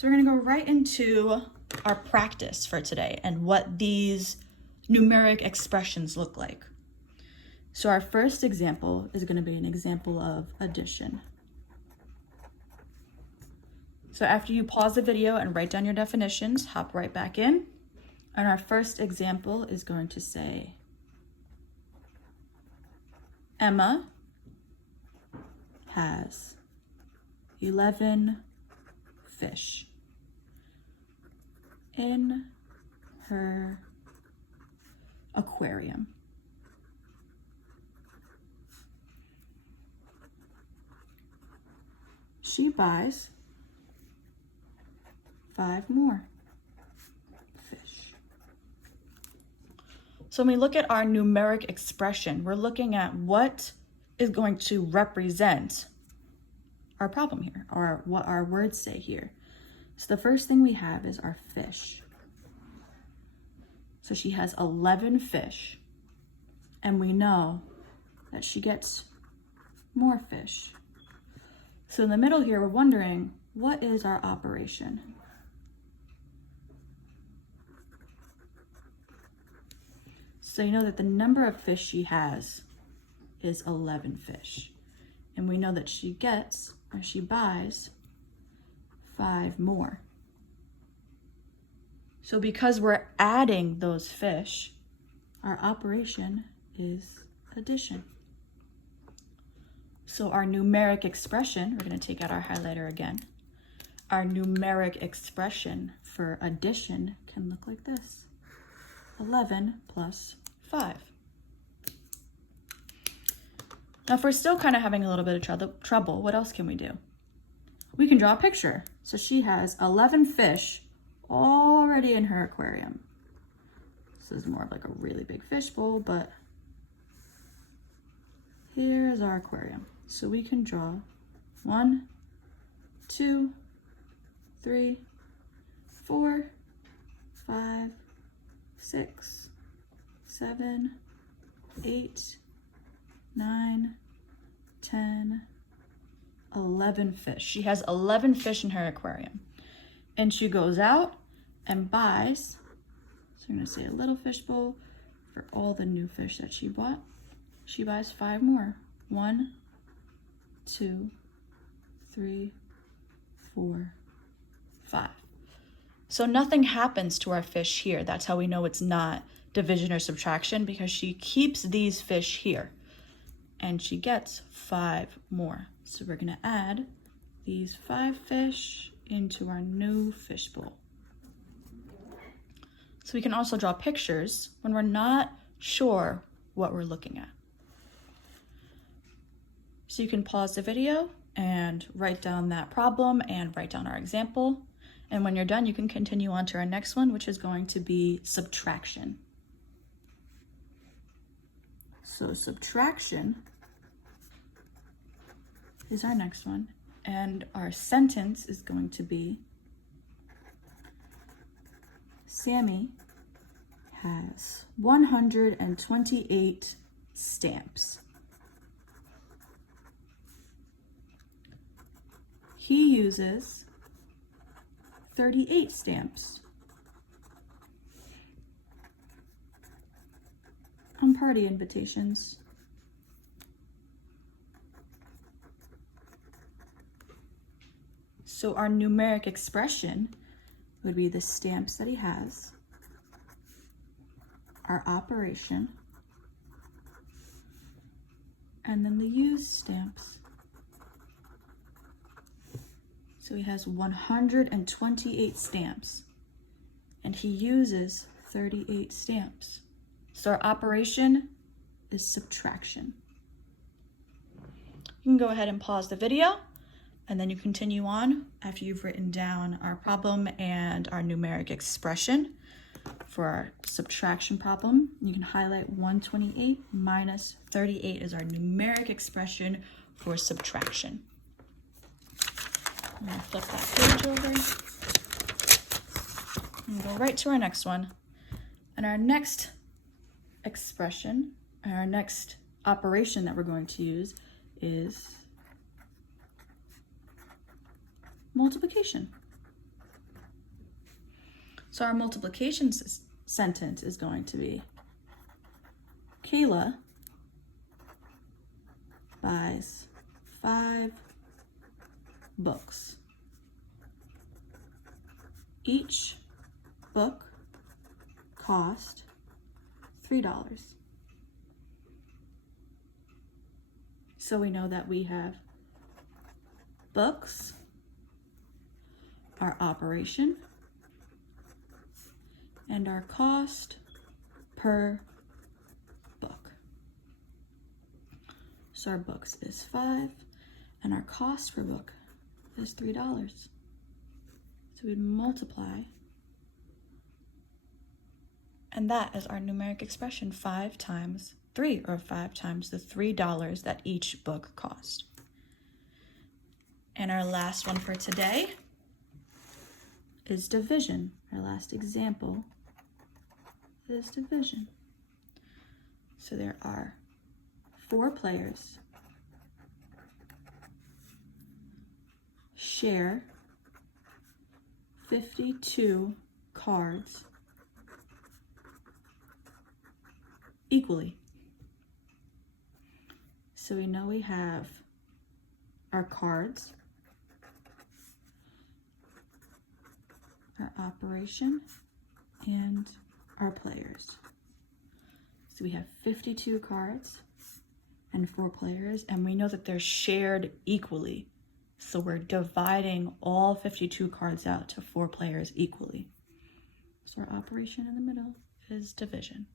So we're gonna go right into our practice for today and what these numeric expressions look like. So our first example is gonna be an example of addition. So after you pause the video and write down your definitions, hop right back in. And our first example is going to say, Emma has 11 fish in her aquarium. She buys 5 more fish. So when we look at our numeric expression, we're looking at what is going to represent our problem here, or what our words say here. So the first thing we have is our fish. So she has 11 fish, and we know that she gets more fish. So in the middle here, we're wondering, what is our operation? So you know that the number of fish she has is 11 fish. And we know that she gets, or she buys, 5 more. So because we're adding those fish, our operation is addition. So our numeric expression, we're going to take out our highlighter again. Our numeric expression for addition can look like this. 11 plus 5. Now, if we're still kind of having a little bit of trouble, what else can we do? We can draw a picture. So she has 11 fish already in her aquarium. This is more of like a really big fish bowl, but here is our aquarium. So we can draw 1, 2, 3, 4, 5, 6, 7, 8, 9, 10, 11 fish. She has 11 fish in her aquarium. And she goes out and buys, so I'm going to say a little fish bowl for all the new fish that she bought. She buys 5 more. 1, 2, 3, 4, 5. So nothing happens to our fish here. That's how we know it's not division or subtraction, because she keeps these fish here and she gets 5 more. So we're going to add these 5 fish into our new fish bowl. So we can also draw pictures when we're not sure what we're looking at. So you can pause the video and write down that problem and write down our example. And when you're done, you can continue on to our next one, which is going to be subtraction. So subtraction is our next one. And our sentence is going to be, Sammy has 128 stamps. He uses 38 stamps on party invitations. So our numeric expression would be the stamps that he has, our operation, and then the used stamps. So he has 128 stamps, and he uses 38 stamps. So our operation is subtraction. You can go ahead and pause the video, and then you continue on after you've written down our problem and our numeric expression. For our subtraction problem, you can highlight 128 minus 38 is our numeric expression for subtraction. I'm going to flip that page over and go right to our next one. And our next expression, our next operation that we're going to use is multiplication. So our multiplication sentence is going to be, Kayla buys 5 books. Each book cost $3. So we know that we have books, our operation, and our cost per book. So our books is 5, and our cost per book is $3. So we'd multiply, and that is our numeric expression, 5 times 3, or 5 times the $3 that each book cost. And our last one for today is division. Our last example is division. So there are 4 players share 52 cards equally. So we know we have our cards, our operation, and our players. So we have 52 cards and 4 players, and we know that they're shared equally. So we're dividing all 52 cards out to 4 players equally. So our operation in the middle is division.